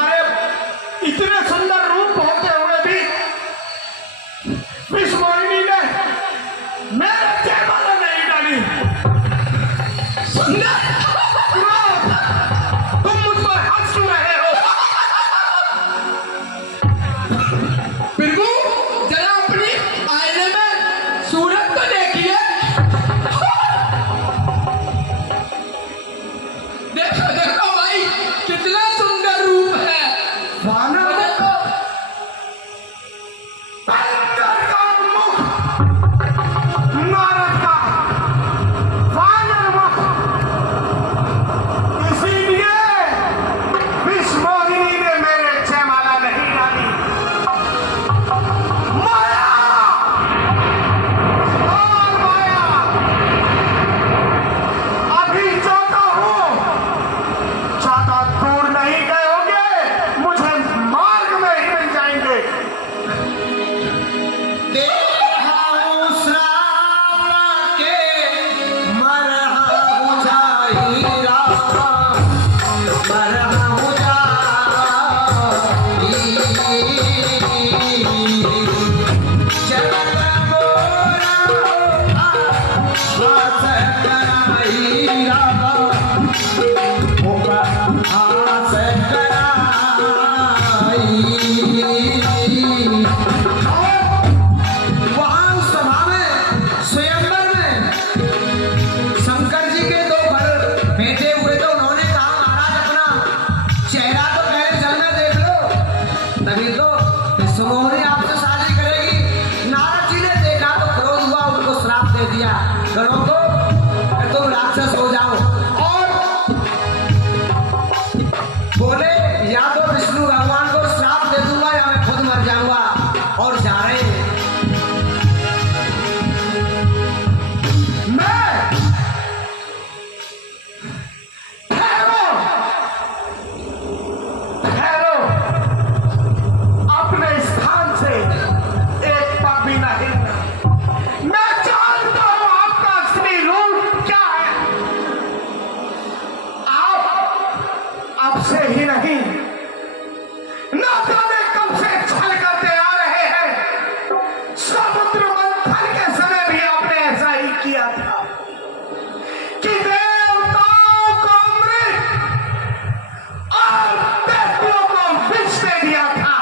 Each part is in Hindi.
अरे इतने सुंदर रूप होते हुए भी विष मोहिनी ने मेरे जयमाला नहीं डाली। सुंदर तुम मुझ पर हंस क्यों रहे हो? बिरबू जरा अपनी आईने में सूरत को देखिए। देखो देखो भाई कितना सुंदर रूप है। वानर देखो, बंदर का मुख, नारद का वानर मुख। इसीलिए विष मोहिनी ने मेरे जयमाला नहीं डाली। माया और माया, अभी जाता हूँ, ज्यादा दूर नहीं गए होंगे, मुझे मार्ग में ही मिल जाएंगे। तुम राक्षस हो जाओ और बोले या तो विष्णु भगवान को श्राप दे दूंगा या मैं खुद मर जाऊंगा। और जा रहे हैं। ठहरो, अपने स्थान से एक पग भी नहीं। मैं जानता हूं आपका असली रूप क्या है। आप अब से ही नहीं, ना जाने कब से छल करते आ रहे हैं। समुद्र मंथन के समय भी आपने ऐसा ही किया था कि देवताओं को अमृत और दैत्यों को विष दे दिया था।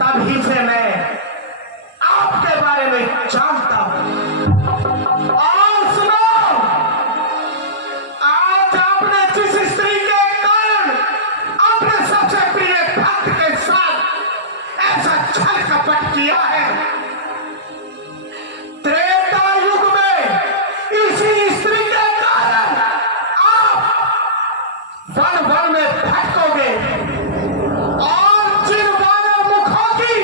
तभी से मैं आपके बारे में जानता हूं। और सुनो, आज आपने जिस स्त्री के कारण अपने सबसे प्रिय भक्त के साथ ऐसा छल कपट किया है, त्रेता युग में इसी स्त्री के कारण आप वन वन में भटकोगे। और जिन वानर मुखों की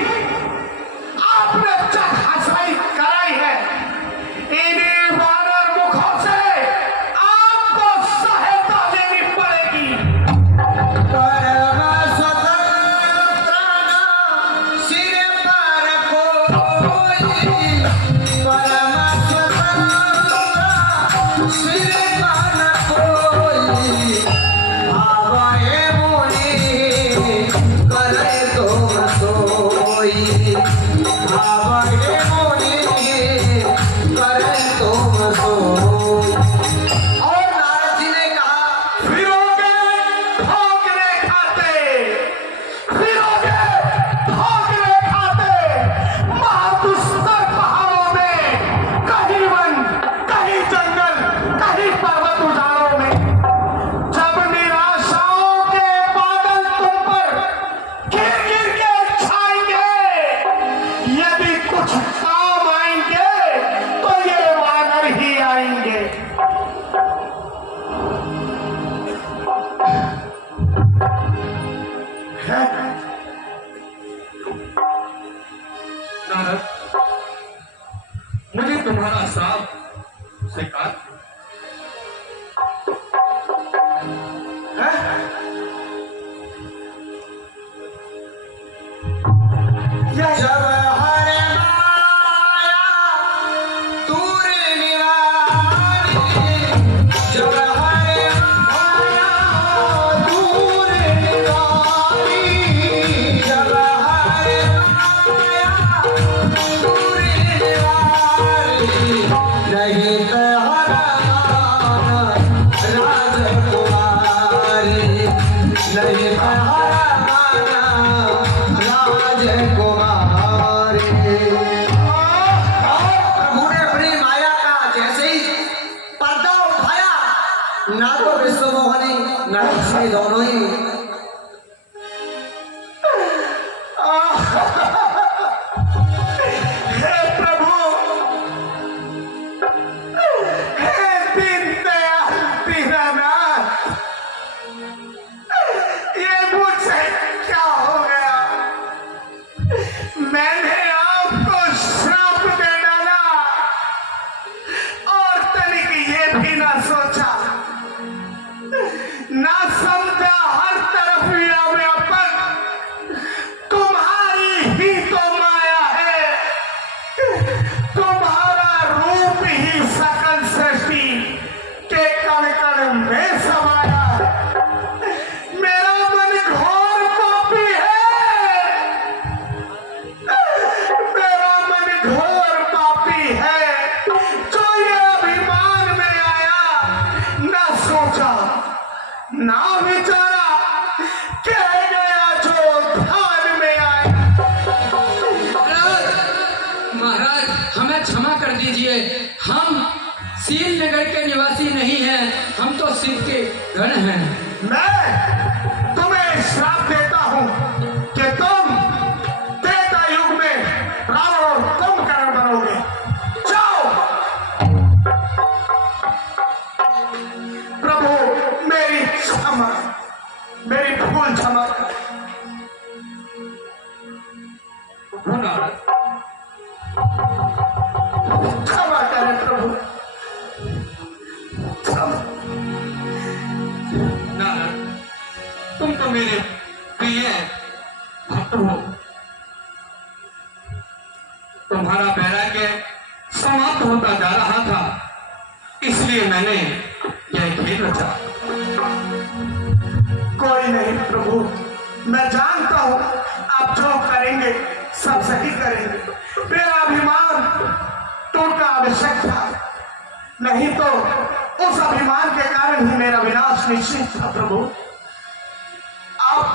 आपने चढ़ाई कराई है, इन्हीं वानर मुखों से आपको सहायता लेनी पड़ेगी। परम स्वतंत्र सिर पर कोई, परम स्वतंत्र सिर पर कोई। आवाए मुनि करे तो सोई, आवाए मुनि करे तो सोई। और नारद जी ने कहा फिरोगे ठोकरे खाते, फिरोगे ठोकरे खाते, महादुस्तर पहाड़ों में, कहीं वन, कहीं जंगल, कहीं पर्वत उजाड़ों में। जब निराशाओं के बादल तुम पर गिर गिर के छाएंगे, यदि कुछ काम आएंगे तो ये वानर ही आएंगे। नारद, मुझे तुम्हारा श्राप स्वीकार है? जब हर माया तूर निवारी, जब हर माया प्रभु ने अपनी माया का जैसे ही पर्दा उठाया, ना तो विश्वमोहनी ना लक्ष्मी दोनों ही हे प्रभु, हे दीनदयाल दीनानाथ, ये मुझसे क्या हो गया? मैंने आपको श्राप दे डाला और तनिक ये भी ना सोचा, ना समझा, हर तरफ व्यापक तुम्हारी ही तो माया है, तुम्हारा रूप ही सकल सृष्टि के कण कण में समाया है। मेरा मन घोर पापी है, मेरा मन घोर पापी है, जो ये अभिमान में आया, ना सोचा ना विचारा, कह गया जो ध्यान में आया। महाराज हमें क्षमा कर दीजिए, हम सील नगर के निवासी नहीं हैं, हम तो शिव के गण हैं। मैं तुम्हें श्राप देता हूं कि तुम त्रेता युग में रावण और कुंभकर्ण बनोगे। जाओ प्रभु, मेरी क्षमा, मेरी भूल क्षमा कर। क्षमा करें प्रभु, क्षमा। नारद, तुम तो मेरे प्रिय भक्त हो, तुम्हारा वैराग्य समाप्त होता जा रहा था, इसलिए मैंने यह खेल रचा। कोई नहीं प्रभु, मैं जानता हूं आप जो करेंगे सब सही करेंगे। मेरा अभिमान टूटना आवश्यक था, नहीं तो उस अभिमान के कारण ही मेरा विनाश निश्चित था। प्रभु, आप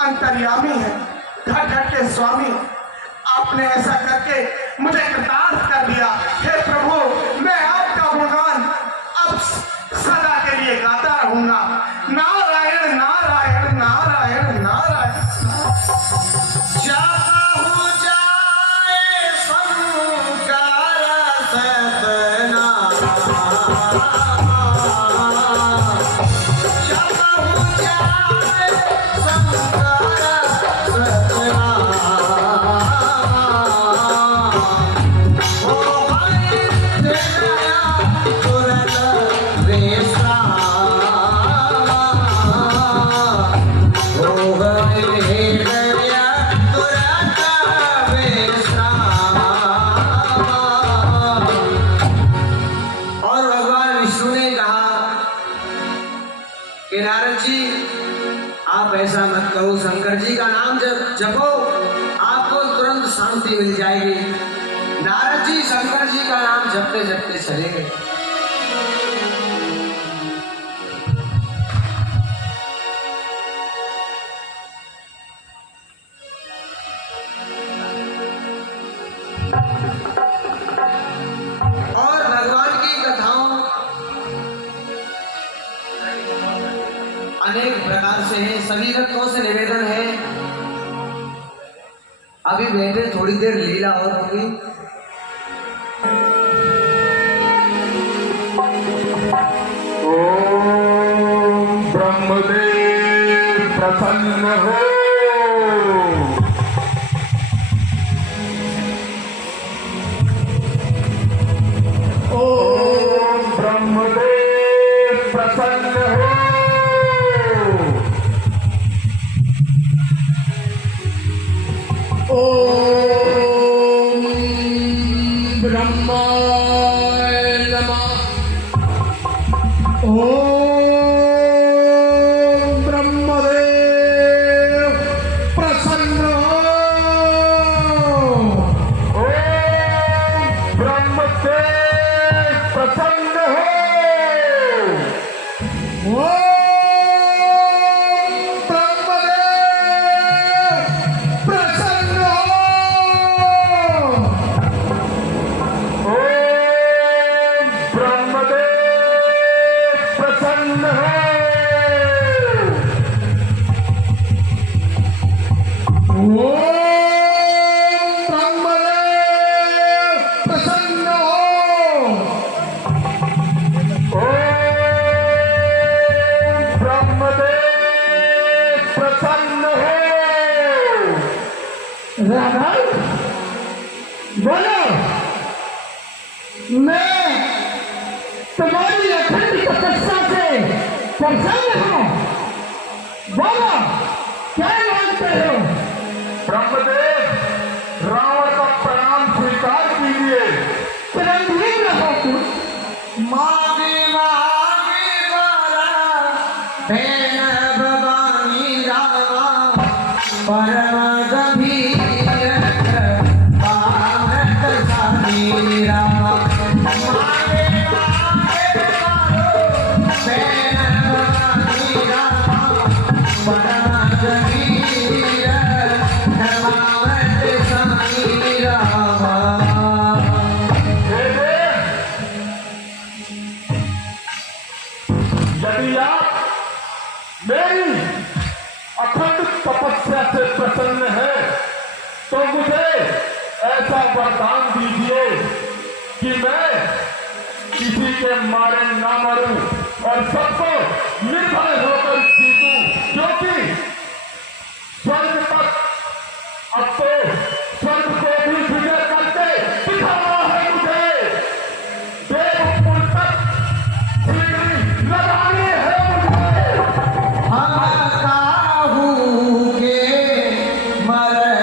अंतर्यामी हैं, घर घर के स्वामी, आपने ऐसा करके मुझे कृतार्थ कर दिया। हे प्रभु, मैं आपका गुणगान अब सदा के लिए गाता रहूंगा। नारायण नारायण नारायण नारायण। जाता हूँ जाए संकार सतनाम, जाता हूँ जाए संकार सतनाम, ओ भाई तेरा तुरंत विश्राम, ओ भाई तेरा तुरंत विश्राम। और भगवान विष्णु ने कहा कि नारद जी, आप ऐसा मत करो, शंकर जी का नाम जपो, आपको तुरंत शांति मिल जाएगी। नारद जी शंकर जी का नाम जपते जपते चले गए। और भगवान की कथाओं अनेक प्रकार से है, सभी भक्तों से निवेदन है, अभी बैठे थोड़ी देर लीला और होगी। ओम ब्रह्मदेव प्रसन्न हो। ओम ब्रह्मदेव प्रसन्न हो। ओम ब्रह्माय नमः। ओम ब्रह्मदेव प्रसन्न हो। ओम ब्रह्मदेव प्रसन्न हो। ओम ब्रह्मदेव प्रसन्न हो। बोलो, मैं तुम्हारी अखंड तपस्या से प्रसन्न हूँ। बोलो, क्या मांगते हो? ब्रह्मदेव, रावण का प्रणाम स्वीकार कीजिए। चिरंजीव रहो तुम। मागे मागे वाला भेन भवानी रामा परम गंभीर पावक स्वामी रामा। मागे मागे वालो भेन भवानी रामा परम गंभीर पावक स्वामी रामा। यदि आप मेरी अखंड तपस्या से प्रसन्न है तो मुझे ऐसा वरदान दीजिए कि मैं किसी के मारे ना मरूं और सबको निर्भय होकर जीतूं, क्योंकि स्वर्ग तक अब तो स्वर्ग को भी विजय करके दिखाना है मुझे। देवपुर तक सीढ़ी लगानी है मुझे। हम काहू के मरे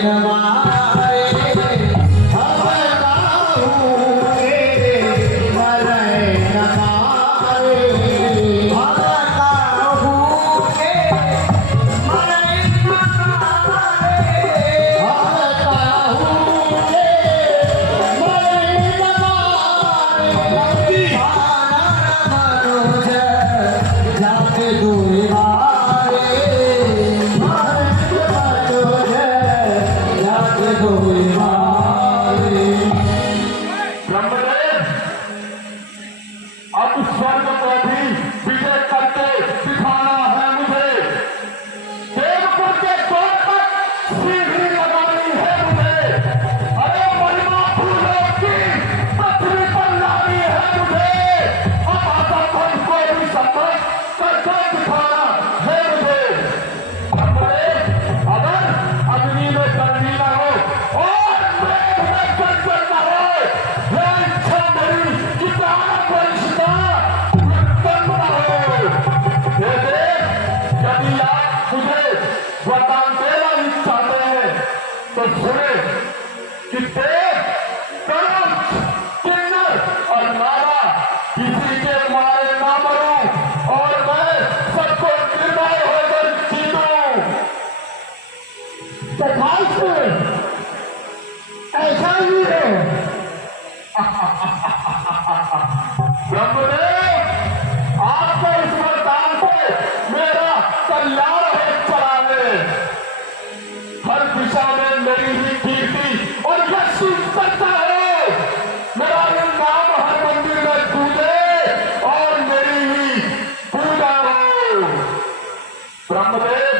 हमारे, हम काहू के मरे हमारे, हम काहू के मरे हमारे, हम काहू के मरे हमारे। मनोज जाके दूरी मारे, मनोज जाके दूरी मारे। ब्रह्मदेव, अब स्वर्ग को भी विजय करके दिखाना है मुझे। देवपुर के द्वार तक सीढ़ी लगानी है मुझे। अरे महिमा फूलों की पृथ्वी पर लानी है मुझे। अब असंभव को भी संभव करके दिखाना है मुझे। ब्रह्मदेव, अगर अग्नि में गर्मी न हो और मेघ में गड़बड़ न हो, यह इच्छा मेरी कि प्राण परिषदा उत्पन्न न हो। हे देव, यदि आप मुझे वरदान देना ही चाहते हैं तो सुने कि देव, गरुड़, किन्नर और नागा किसी के मारे ना मरूं और मैं सबको निर्भय होकर जीतूं। तथास्तु, ऐसा ही है। ब्रह्मदेव, आपके इस वरदान से मेरा कल्याण हो चला है। हर दिशा में मेरी ही कीर्ति और यश करता है। मेरा ये नाम हर मंदिर में गूंजे और मेरी ही पूजा हो। ब्रह्मदेव,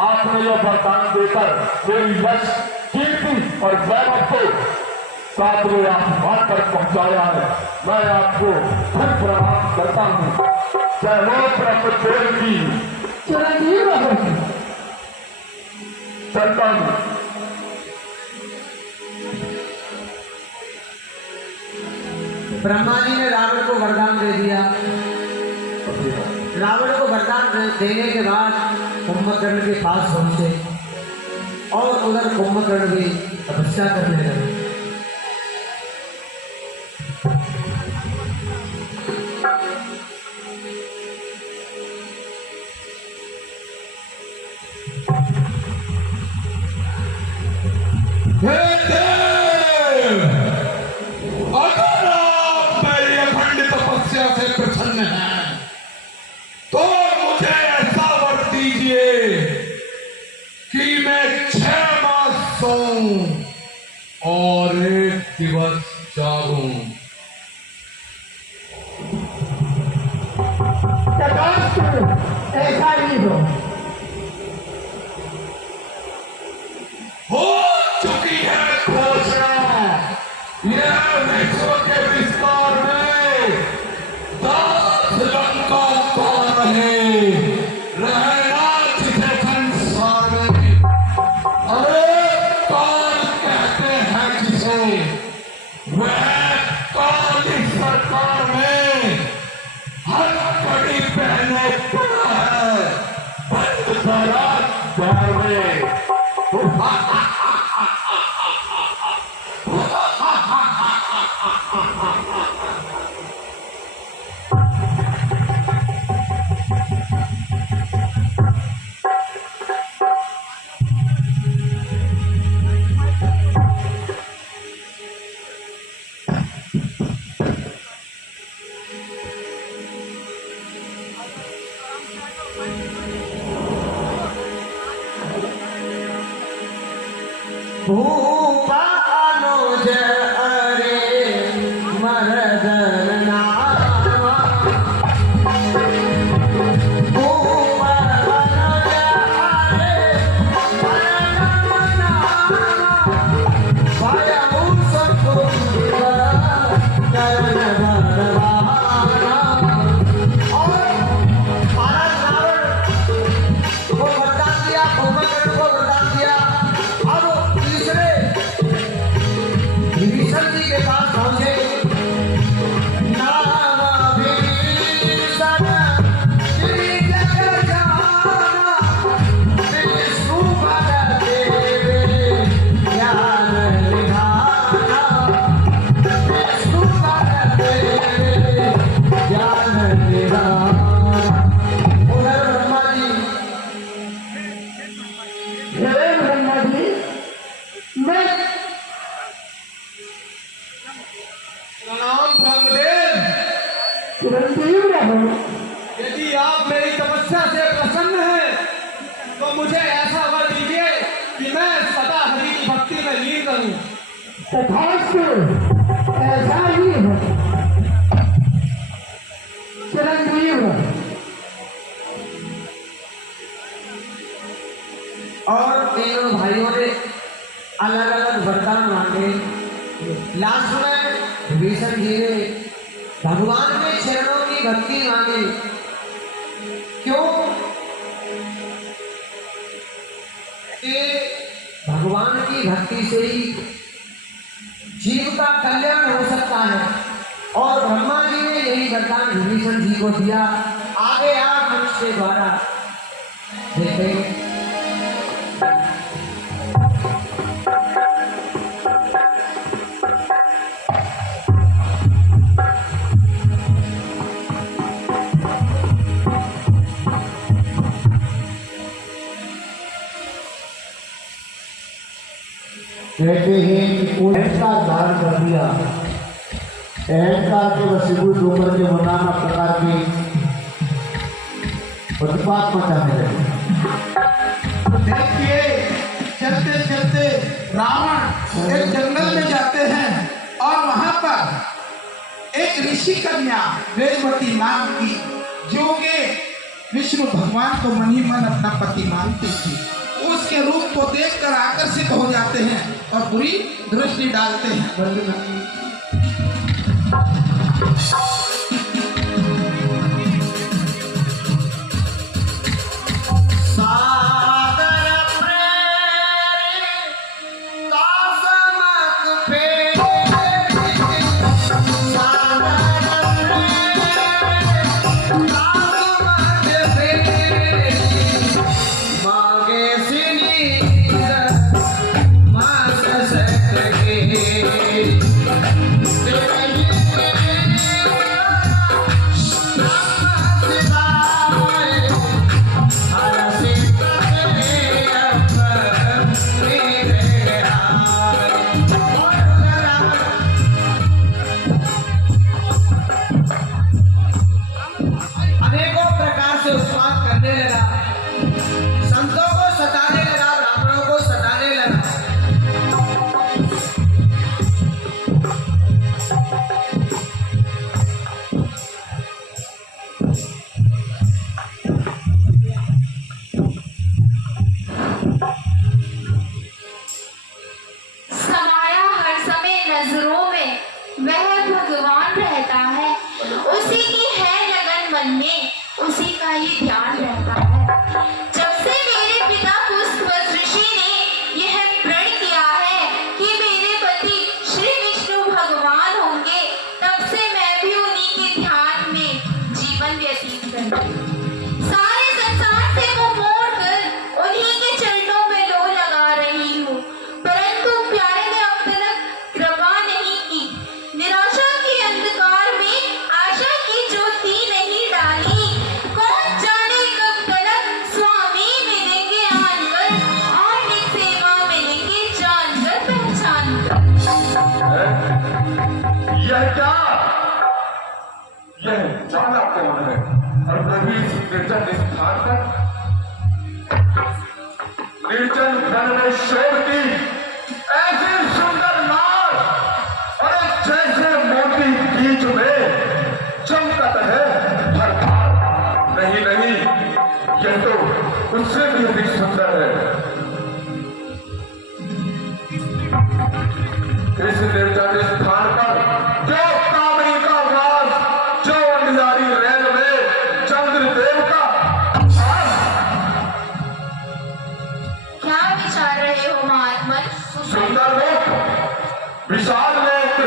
आपने यह वरदान देकर मेरी यश, कीर्ति और वैभव को सातवें आसमान पर पहुंचाया है। मैं आपको फिर प्रणाम करता हूँ। जय हो ब्रह्मदेव की। चिरंजीव रहो तुम। चलता हूँ। ब्रह्मा जी ने रावण को वरदान दे दिया। रावण को वरदान देने के बाद कुंभकर्ण के पास पहुंचे और उधर कुंभकर्ण भी तपस्या करने लगे। हे देव, अगर आप मेरी अखंड तपस्या से प्रसन्न हैं तो मुझे ऐसा वर दीजिए कि मैं 6 मास सोऊं और 1 दिवस जागूं। तथास्तु, ऐसा ही हो चुकी है घोषणा। यह विश्व के विस्तार में 10 लंका पार है। रहना जिसे संसार में, अरे काल कहते हैं जिसे, प्रणाम ब्रह्मदेव। चिरंजीव रहो। यदि आप मेरी तपस्या से प्रसन्न हैं तो मुझे ऐसा वर दीजिए कि मैं सदा हरि की भक्ति में लीन रहूं। तथास्तु, ऐसा ही हो। चिरंजीव। और तीनों भाइयों ने अलग अलग वरदान मांगे। लास्ट में विभीषण जी ने भगवान के चरणों की भक्ति मांगी। क्यों? कि भगवान की भक्ति से ही जीव का कल्याण हो सकता है। और ब्रह्मा जी ने यही वरदान विभीषण जी को दिया। आगे आप मनुष्य द्वारा देखेंगे। कहते हैं कि कोई ऐसा दान कर दिया, अहंकार के वशीभूत होकर के वो नाना प्रकार के उत्पात मचाने लगे। तो देखिए, चलते चलते रावण एक जंगल में जाते हैं और वहां पर एक ऋषि कन्या वेदवती नाम की, जो कि विष्णु भगवान को मन ही मन अपना पति मानती थी, उसके रूप को देखकर आकर्षित हो जाते हैं और बुरी दृष्टि डालते हैं। उसी का ही ध्यान रहता है। जब से मेरे पिता पुष्पवत ऋषि ने यह प्रण किया है कि मेरे पति श्री विष्णु भगवान होंगे, तब से मैं भी उन्हीं के ध्यान में जीवन व्यतीत करती हूँ। सारे संसार से मुंह मोड़कर उन्हीं के चरणों में लो लगा रही हूँ, परंतु प्यारे ने अब तक कृपा नहीं की। निराशा के अंधकार में आशा की ज्योति नहीं डाली। कौन जाने कब तक स्वामी मिलेंगे आनकर और निज सेवा मिलेंगे जानकर पहचानकर। यह क्या? यह जाना कौन है? और कभी इस निर्जन स्थान पर निर्जन वन में शोर की ऐसी सुंदर नार और एक जैसे मोती बीच में चमकत है भरभार। नहीं नहीं, यह तो उससे भी अधिक सुंदर है। इस निर्जन स्थान पर जो कामनी का वास, जो अंधियारी रैन में चंद्रदेव का क्या विचार रहे हो महात्मन? सुंदर मुख, विशाल नेत्र,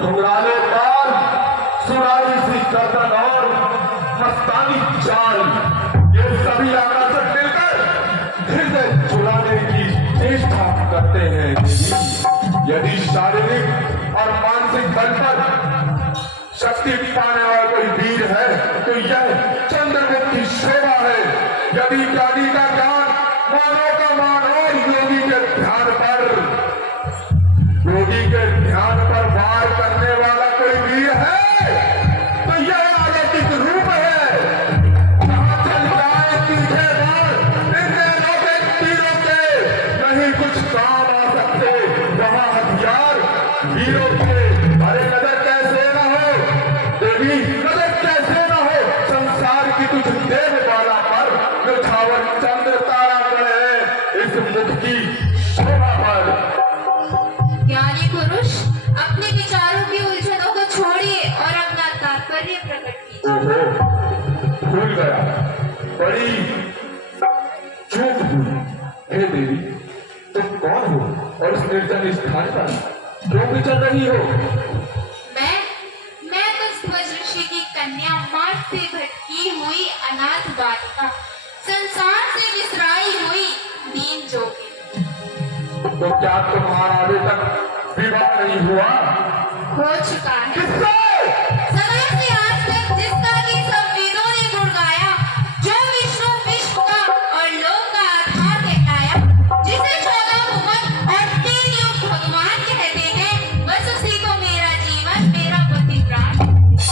घुंघराले बाल, सुराही सी गर्दन और मस्तानी चाल, ये सभी आकर्षक मिलकर हृदय चुराने की चेष्टा करते हैं। यदि शारीरिक और मानसिक बल पर शक्ति पाने वाला कोई वीर है तो यह चंद्रगुप्त की सेवा है। यदि ज्ञानी का ज्ञान, मानव का मान और योगी के ध्यान पर वार हीरो के अरे नजर कैसे न हो देवी, नजर कैसे न हो संसार की तुझ देव वाला पर निछावर चंद्र तारा गए है इस मुख की शोभा पर। ज्ञानी पुरुष अपने विचारों की उलझनों को छोड़िए और अपना तात्पर्य प्रकट कीजिए। ओहो, भूल गया, बड़ी चूक हुई। हे देवी, तुम कौन हो और इस निर्जन स्थान पर क्यों विचर रही हो? मैं पुष्पवज ऋषि की कन्या, मार्ग से भटकी हुई अनाथ बालिका, संसार से विसराई हुई दीन जोगी। तो क्या तुम्हारा अभी तक विवाह नहीं हुआ? हो चुका है। किससे? सदा से आज तक जिसका कि सब वेदों ने गुण गाया, जो विष्णु विश्व का और लोक का आधार कहलाया, जिसे 14 भुवन और 3 युग भगवान कहते हैं, बस उसी को मेरा जीवन, मेरा पति प्राण।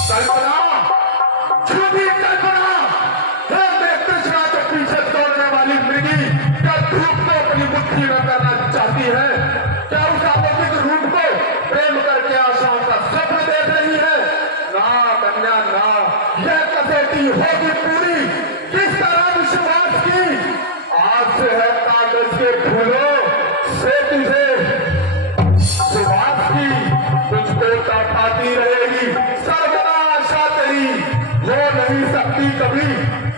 कल्पना, झूठी कल्पना, हे मेरे कृष्णा के पीछे दौड़ने वाली मृगी, क्या धूप को अपनी मुट्ठी में करना चाहती है? क्या उस अलौकिक रूप को प्रेम करके आशाओं का स्वप्न देख रही है? ना कन्या ना, यह कसौटी होगी पूरी। किस तरह विश्वास की? आज से है कागज के फूलों से तुझे सुवास की, तुझको तड़पाती रहेगी सर्वदा आशा तेरी, हो नहीं सकती कभी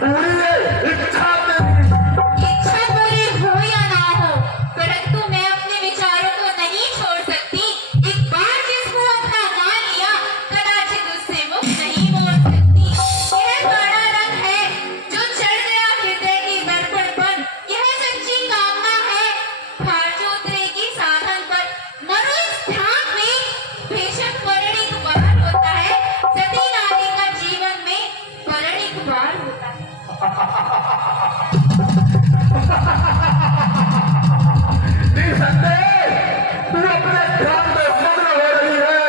पूरी ये इच्छा तेरी। इच्छा पूरी हो या ना हो, परंतु मैं अपने विचारों को नहीं छोड़ सकती। एक बार जिसको अपना मान लिया, कदाचित उससे मुख नहीं मोड़ सकती। यह गाढ़ा रंग है जो चढ़ गया हृदय की दर्पण पर, यह सच्ची कामना है हार जो उतरेगी साधन पर। मरो इस ध्यान में, बेशक मरण एक बार होता है, सती नारी का जीवन में मरण एक बार होता है। निसंदेह तू अपने ध्यान में मग्न हो रही है,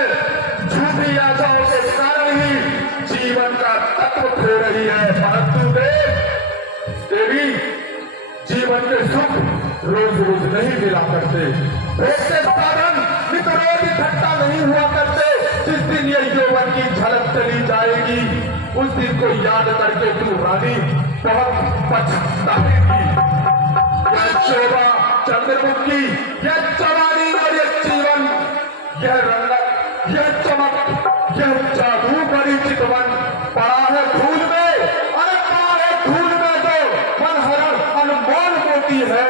झूठी आशाओं के कारण ही जीवन का तत्व खो रही है। परंतु देवी, जीवन के सुख रोज रोज नहीं मिला करते, भोग के साधन नित रोज इकट्ठा नहीं हुआ करते। जिस दिन ये यौवन की झलक चली जाएगी, उस दिन को याद करके तू रानी बहुत पछताएगी। यह शोभा चंद्रमुखी, यह जवानी और यह जीवन, यह रंगत, यह चमक, यह जादू भरी चितवन पड़ा है धूल में। अरे पड़ा है धूल में तो मनहरण अनमोल मोती है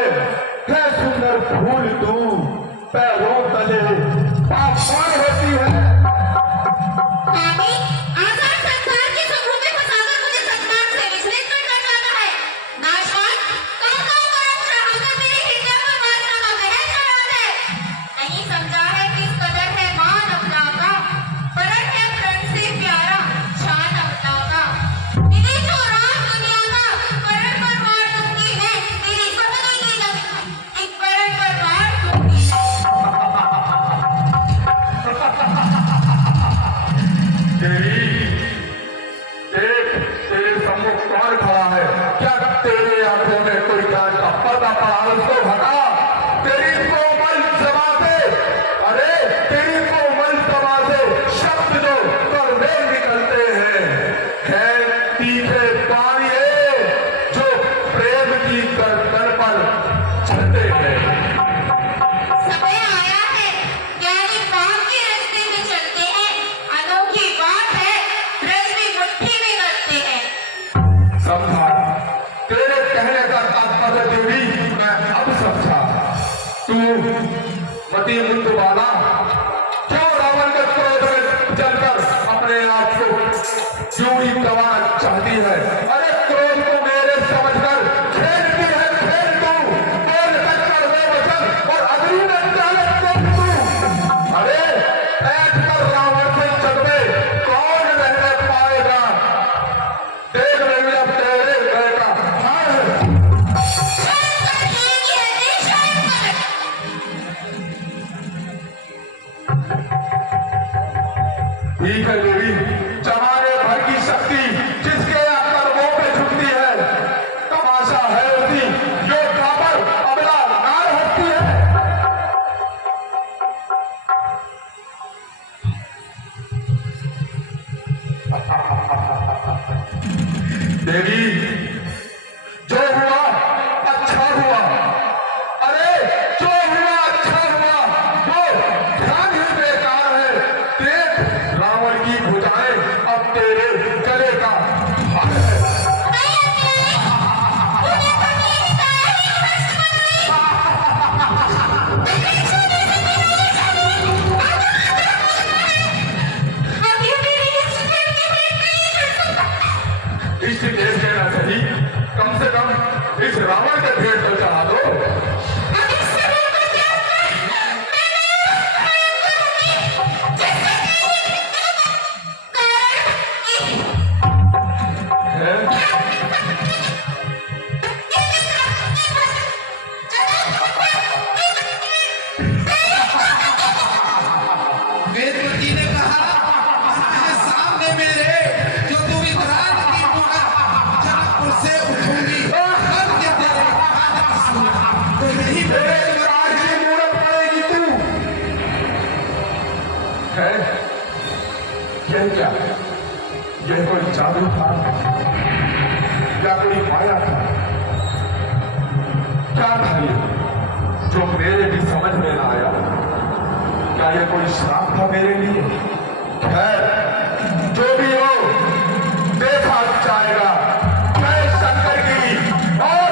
सुंदर फूल तू पैरों तले पापान होती है। स्वामी, आजाद संसार की सुखों में फंसाकर मुझे सन्मान से विचलित करना चाहता है। नाशवान, कौन-कौन करम चढ़ाकर मेरे हृदय पर वासना का जहर चढ़ा दे। नहीं समझा है किस कदर है मान अपना का, परन है प्रण से प्यारा शान अपना का। विधि जो राम दुनिया का, परन पर मार दूंगी मैं, तेरी सपने की लग एक परन पर मार दूंगी मैं। तेरी देख, तेरे सम्मुख कौन खड़ा है? क्या तेरे आंखों में कोई ज्ञान का पर्दा पड़ा है? उसको हटा। तेरी कोमल जबा से, अरे तेरी कोमल जबा से शब्द जो कर में निकलते हैं तीखे पानी जो प्रेम की गर्दन पर चलते हैं। समय आया है, ज्ञानी पाप के रास्ते में चलते हैं। अनोखी बात है, ब्रज भी मुट्ठी में करते हैं। समझा तेरे कहने का तात्पर्य देवी, मैं अब समझा। तू मती मुंड वाला क्यों रावण के क्रोध में जलकर अपने आप को क्यों ही गंवाना चाहती है? अरे क्रोध को मेरे समझकर खेलती है, खेल तू बोल कर वे वचन और अग्नि में डाले तू। अरे ऐठ कर रावण से जग में कौन रहने पाएगा? देख रही अब तेरे गए का हाल है। ठीक है देवी, जमाने भर की शक्ति जिसके कर्मों पे झुकती है, तमाशा है उसी योद्धा पर अबला नार हटती है। देवी, जो हुआ अच्छा हुआ। अरे जो हुआ अच्छा हुआ, वो ध्यान ही बेकार है। देख, रावण की भुजाएं अब तेरे गले का हार है। इस देश के ना सही, कम से कम इस रावण के भेंट तो चढ़ा दो। वेदवती ने कहा, "है सामने मेरे, जो तू विक्रांत की मूरत जनकपुर से उठूंगी बन के तेरे कान की सूरत। तो यही विक्रांत की मूरत पड़ेगी तू। है यह क्या? यह कोई जादू था या कोई माया था? क्या था ये जो मेरे भी समझ में ना आया? क्या यह कोई श्राप था मेरे लिए? खैर, जो भी हो, देखा जाएगा। जय शंकर की और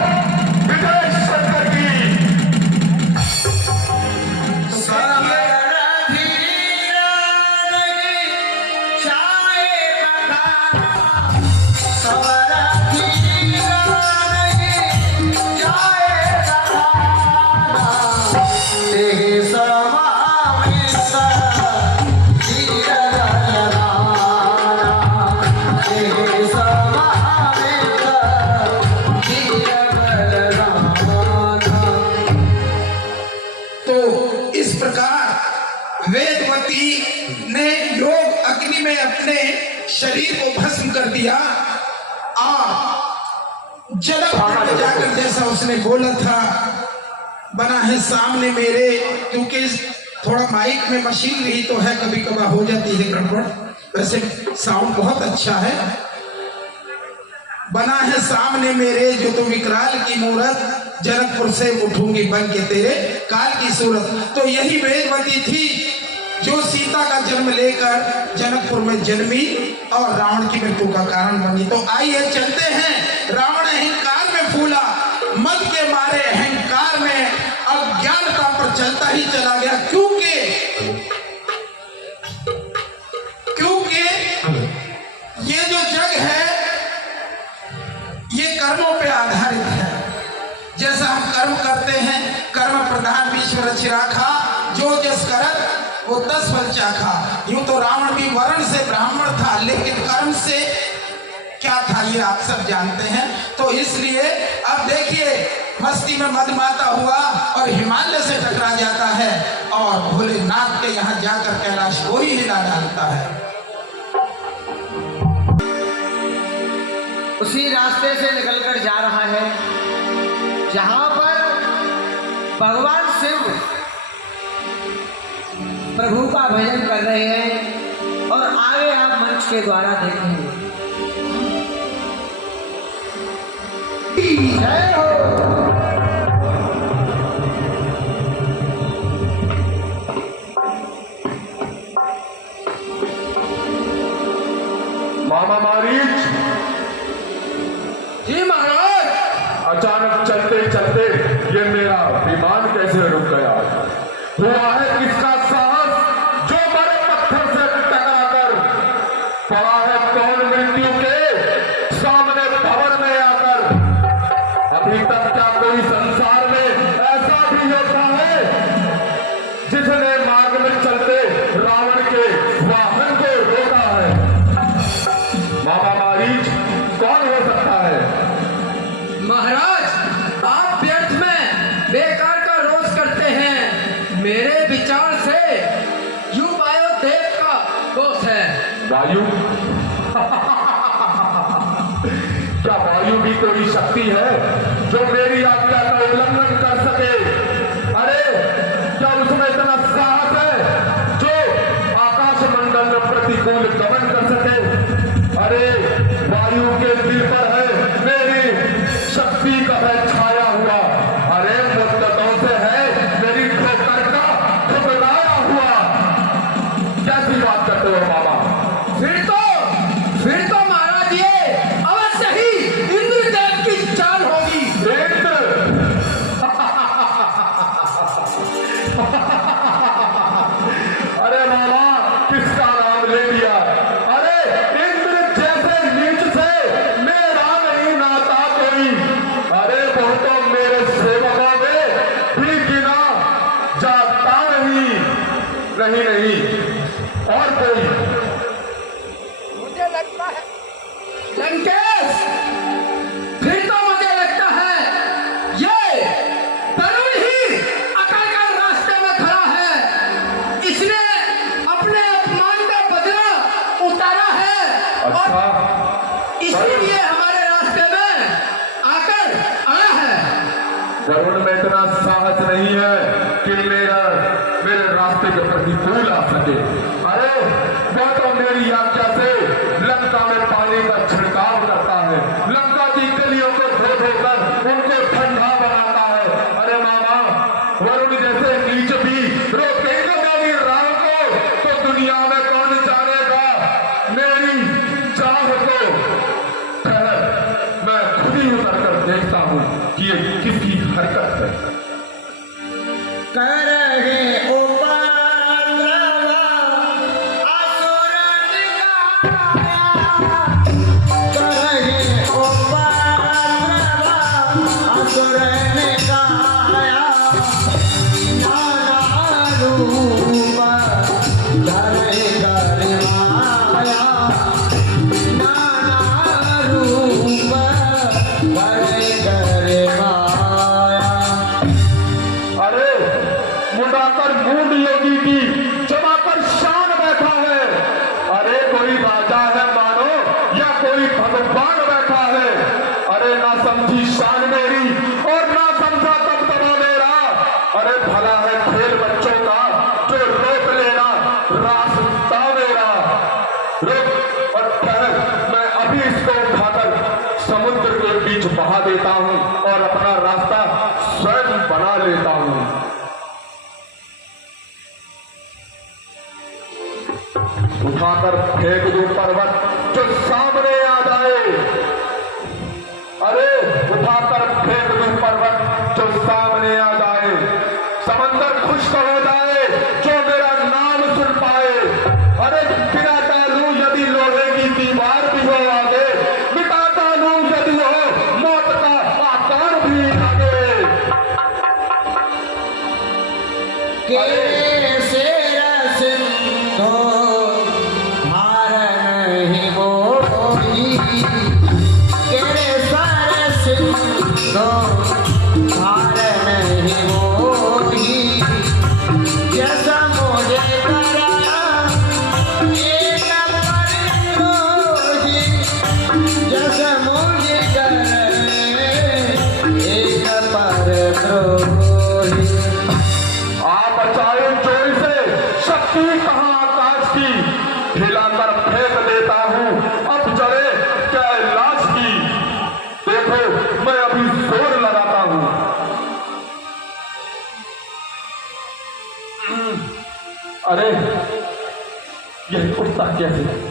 विजय शंकर की। तो इस प्रकार वेदवती ने योग अग्नि में अपने शरीर को भस्म कर दिया और जनकपुर में जाकर जैसा उसने बोला था, बना है सामने मेरे, क्योंकि थोड़ा माइक में मशीनरी तो है, कभी कभार हो जाती है गड़बड़, वैसे साउंड बहुत अच्छा है। बना है सामने मेरे, जो तो विकराल की मूरत, जनकपुर से उठूंगी बन के तेरे काल की सूरत। तो यही वेदवती थी जो सीता का जन्म लेकर जनकपुर में जन्मी और रावण की मृत्यु का कारण बनी। तो आइए चलते हैं। रावण अहंकार में फूला, मद के मारे अहंकार में अज्ञानता पर चलता ही चला गया, क्योंकि ये जो जग है ये कर्मों पे आधारित है। जैसा हम कर्म करते हैं, कर्म प्रधान ईश्वर चिराखा, जो जस करत वो 10 फल चाखा। यूं तो रावण भी वर्ण से ब्राह्मण था, लेकिन कर्म से क्या था ये आप सब जानते हैं। तो इसलिए अब देखिए, मस्ती में मदमाता हुआ और हिमालय से टकरा जाता है और भोलेनाथ के यहाँ जाकर कैलाश को ही हिला डालता है। उसी रास्ते से निकलकर जा रहा है जहां पर भगवान शिव प्रभु का भजन कर रहे हैं, और आगे आप मंच के द्वारा देखेंगे। जय हो। मामा मारीच, जी महाराज। अचानक चलते चलते ये मेरा विमान कैसे रुक गया? हुआ है किसका साहस जो बड़े पत्थर से टकराकर पड़ा है? कौन मृत्यु के सामने भवन में आकर? अभी तक क्या कोई संसार में ऐसा भी होता है जिसने मार्ग में चलते रावण के वाहन को रोका है? मामा मारीच, कौन हो सकता है? महाराज, आप व्यर्थ में बेकार का रोष करते हैं। मेरे विचार से यू वायुदेव का दोष है। वायु? क्या वायु भी कोई शक्ति है जो मेरी आज्ञा का उल्लंघन कर सके? अरे क्या उसमें इतना साहस है जो आकाश मंडल में प्रतिकूल गमन कर सके? अरे वायु के दिल पर है ले लिया। अरे इंद्र जैसे नीच से मेरा नहीं नाता कोई। अरे वो तो मेरे सेवकों में भी गिना जाता नहीं। नहीं नहीं, और कोई? मुझे लगता है लंकेश, फिर तो मुझे लगता है ये तरुण ही अकल का रास्ते में खड़ा है। इसने अपने अपमान का बदला उतारा है अच्छा, और इसीलिए हमारे रास्ते में आकर आया है। वरुण में इतना साहस नहीं है कि मेरे रास्ते के प्रतिकूल आ सके। अरे वो तो मेरी आज्ञा से लंका में पानी का छिड़काव करता है, लंका की गलियों को धो धोकर उनको ठंडा बनाता है। अरे मामा, वरुण जैसे नीच भी रोकेंगे मेरी राह को तो दुनिया में कौन जानेगा मेरी चाह को। ठहर, मैं खुद ही उतर कर देखता हूँ कि ये किसकी हरकत है। करहे मुड़ाकर मूड योगी की जमाकर शान बैठा है। अरे कोई राजा है मानो या कोई भगवान बैठा है। अरे ना समझी शान मेरी और ना समझा तबदबा मेरा। अरे भला है खेल बच्चों का जो रोक लेना रास्ता मेरा। रुक और ठहर, मैं अभी इसको उठाकर समुद्र के बीच बहा देता हूँ और अपना रास्ता स्वयं बना लेता हूँ। उठाकर फेंक दो पर्वत जो सामने आ जाए। अरे उठाकर फेंक दो पर्वत जो सामने आ जाए। समंदर खुश्क हो जाए जो मेरा नाम सुन पाए। अरे गिराता लूं यदि लोहे की दीवार भी हो आगे, मिटाता लूं यदि हो मौत का आकार भी आगे। कैसे रसिंधो मारन ही मोही, कैसे रसिंधो मारन ही मोही। जैसा मुझे करा एक परद्रोही, जैसा मुझे करा एक परद्रोही। आप बचाए जोर से, शक्ति कहां आकाश की, हिलाकर फेंक देता हूं अब जड़े कैलाश की। देखो मैं अभी जोर लगाता हूं। अरे यही उठता कैसे?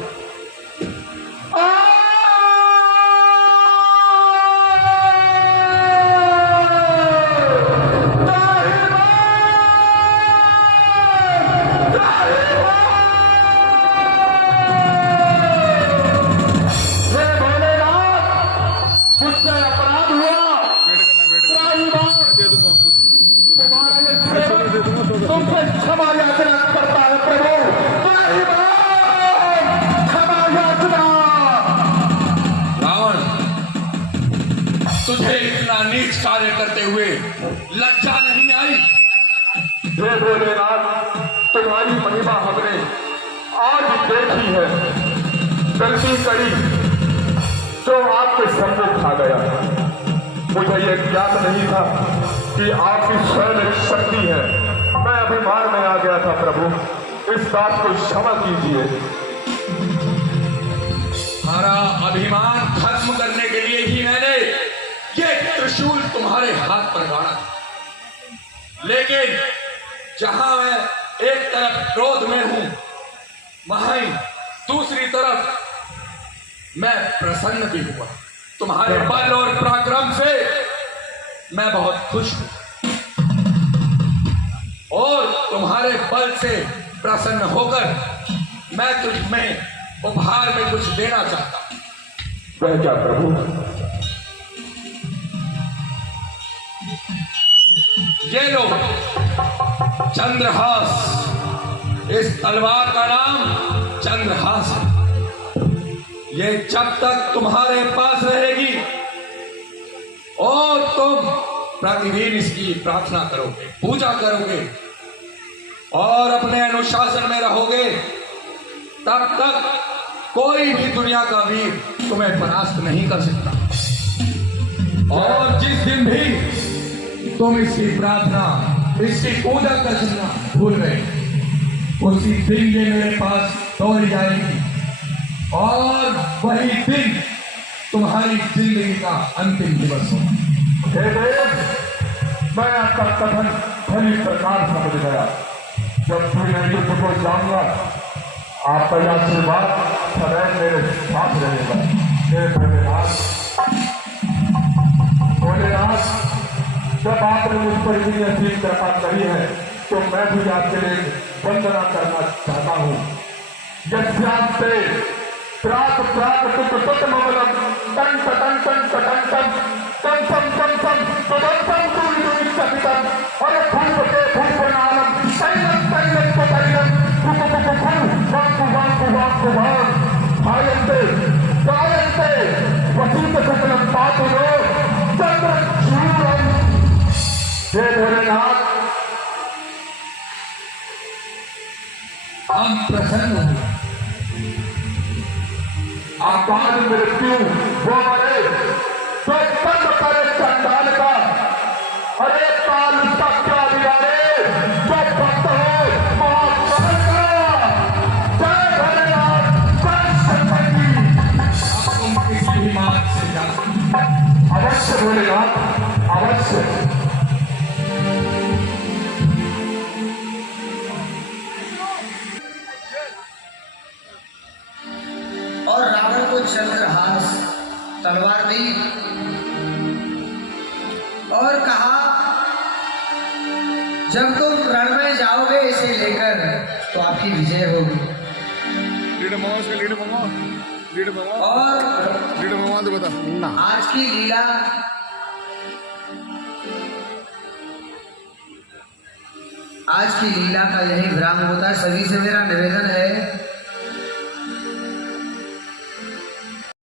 तुमसे क्षमा याचना करता है प्रभु। क्षमा याचना। रावण, तुझे इतना नीच कार्य करते हुए लज्जा नहीं आई? हे भोलेनाथ, तुम्हारी महिमा हमने आज देखी है। गलती करी जो आपके सम्मुख आ गया। मुझे यह ज्ञात नहीं था कि आपकी स्वयं एक शक्ति है। मैं अभिमान में आ गया था प्रभु, इस बात को क्षमा कीजिए। हमारा अभिमान खत्म करने के लिए ही मैंने ये त्रिशूल तुम्हारे हाथ पर गाड़ा था। लेकिन जहां मैं एक तरफ क्रोध में हूं, वहीं दूसरी तरफ मैं प्रसन्न भी हुआ। तुम्हारे बल और पराक्रम से मैं बहुत खुश हूं और तुम्हारे बल से प्रसन्न होकर मैं तुझमें उपहार में कुछ देना चाहता हूं। वह क्या प्रभु? ये लो चंद्रहास। इस तलवार का नाम चंद्रहास है। ये जब तक तुम्हारे पास रहेगी और तुम प्रतिदिन इसकी प्रार्थना करोगे, पूजा करोगे और अपने अनुशासन में रहोगे, तब तक कोई भी दुनिया का वीर तुम्हें परास्त नहीं कर सकता। और जिस दिन भी तुम इसकी प्रार्थना, इसकी पूजा करना भूल गए, उसी दिन ये मेरे पास दौड़ जाएगी और वही दिन तुम्हारी जिंदगी का अंतिम दिवस होगा। हे देव, मैं आपका कथन भली प्रकार समझ गया। जब भी मैं युद्ध को जाऊंगा, आपका यह आशीर्वाद सदैव मेरे साथ रहेगा। हे भोलेनाथ, भोलेनाथ, जब आपने मुझ पर इतनी असीम कृपा करी है, तो मैं भी आपके लिए वंदना करना चाहता हूँ। यस्यास्ते प्रात प्रात तुक तुक ममलम टन टन टन टन टन टन टन टन टन टन टन तुम सकितम और भूपते भूपनालम तैलम तैलम को तैलम तुक तुक फल वाकु भायन्ते गायन्ते वसीत सकलम पातुलो चंद्र चूरम। हे भोलेनाथ, हम प्रसन्न हुए। आपाद मृत्यु वो मरे तो तंग करे चंडाल का। अरे काल उसका क्या बिगाड़े जो भक्त हो महाकाल का। जय भोलेनाथ, जय शंकर जी। अब तुम किसी भी मार्ग से जा सकते हो। अवश्य भोलेनाथ, अवश्य। और रावण को चंद्रहास तलवार दी और कहा, जब तुम रण में जाओगे इसे लेकर तो आपकी विजय होगी। और आज की लीला का यही विराम होता है। सभी से मेरा निवेदन है